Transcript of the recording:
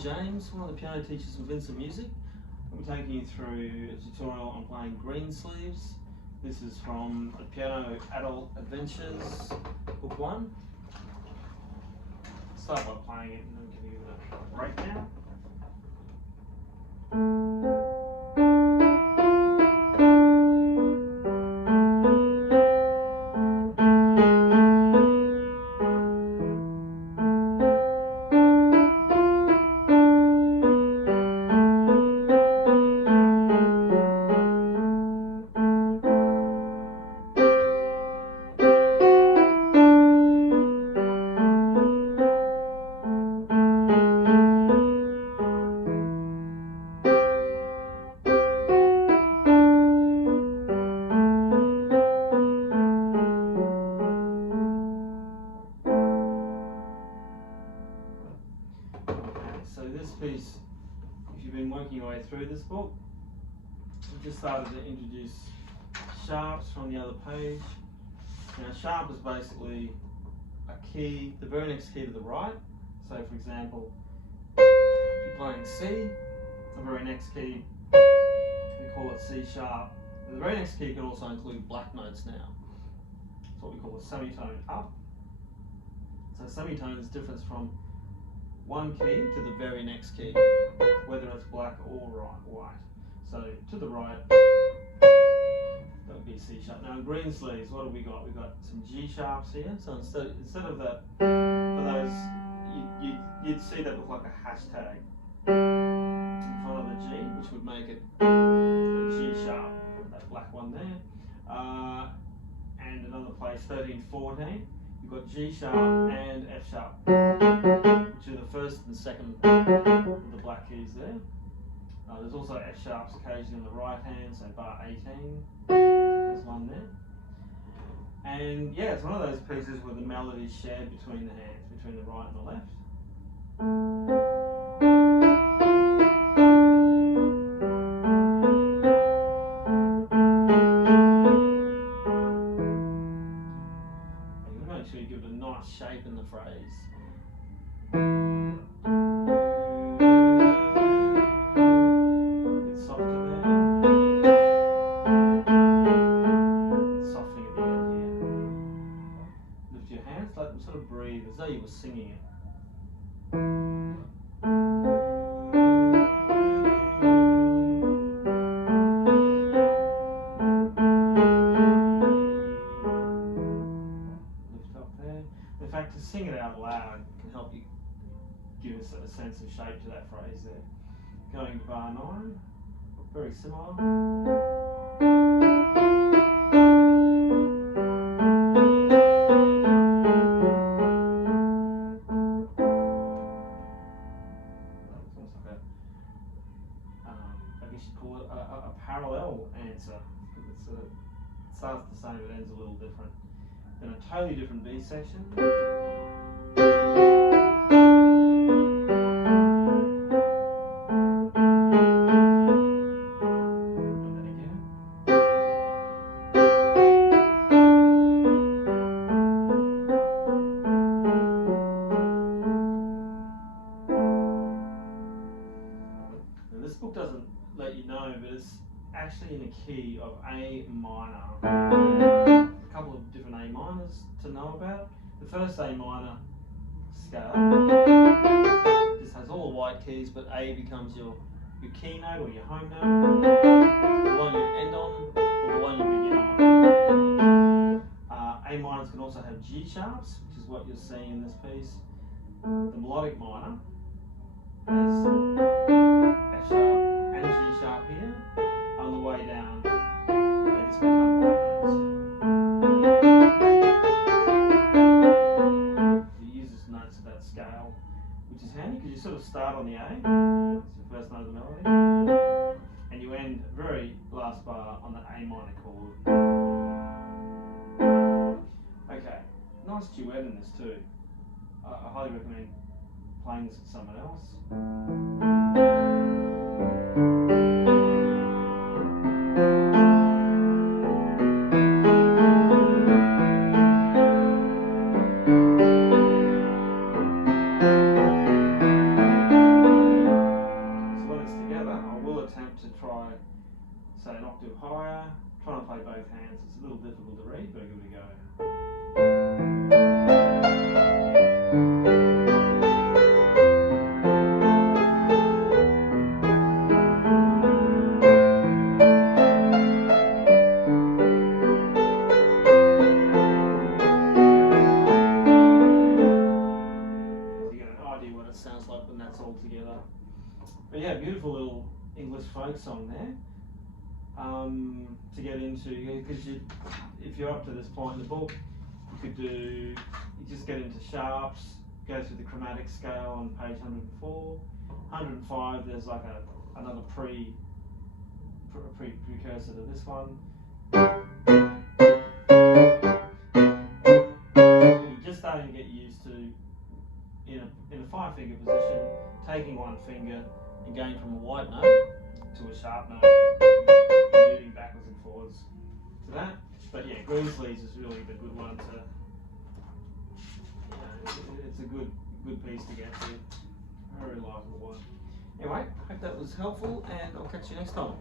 James, one of the piano teachers from Vincent Music. I'm taking you through a tutorial on playing Greensleeves. This is from the Piano Adult Adventures, Book 1. Start by playing it and then give you a breakdown. So this piece, if you've been working your way through this book, we've just started to introduce sharps from the other page. Now sharp is basically a key, the very next key to the right. So for example, if you're playing C, the very next key, we call it C sharp. And the very next key can also include black notes now. It's what we call a semitone up. So semitone is difference from one key to the very next key, whether it's black or white. So to the right, that would be C sharp. Now in Greensleeves, what have we got? We've got some G sharps here. So instead of that, for those, you'd see that look like a hashtag in front of the G, which would make it a G sharp, that black one there. And another place, 13, 14. You've got G sharp and F sharp, which are the first and second of the black keys there. There's also F sharps occasionally on the right hand, so bar 18, there's one there. And yeah, it's one of those pieces where the melody is shared between the hands, between the right and the left. Make sure you give it a nice shape in the phrase. A bit softer there. Softening at the end here. Lift your hands, let them sort of breathe as though you were singing it. In fact, to sing it out loud can help you give us a sense of shape to that phrase there. Going to bar 9, very similar. It's almost like I guess you'd call it a parallel answer. It starts the same but ends a little different. Then a totally different B section. And then again. Now this book doesn't let you know, but it's actually in a key of A minor. A couple of different A minors to know about. The first A minor scale just has all the white keys, but A becomes your key note or your home note, the one you end on or the one you begin on. A minors can also have G sharps, which is what you're seeing in this piece. The melodic minor has F sharp and G sharp here. On the way down, they just become white notes. So you use notes of that scale, which is handy because you sort of start on the A, it's the first note of the melody, and you end very last bar on the A minor chord. Okay, nice duet in this too. I highly recommend playing this with someone else. What it sounds like when that's all together. But yeah, beautiful little English folk song there to get into, because if you're up to this point in the book, you just get into sharps, go through the chromatic scale on page 104. 105, there's like another precursor to this one. You're just starting to get used to, in a 5-finger position, taking one finger and going from a white note to a sharp note, and moving backwards and forwards to that. But yeah, Greensleeves is really the good one to, it's a good piece to get to. Very likeable one. Anyway, hope that was helpful, and I'll catch you next time.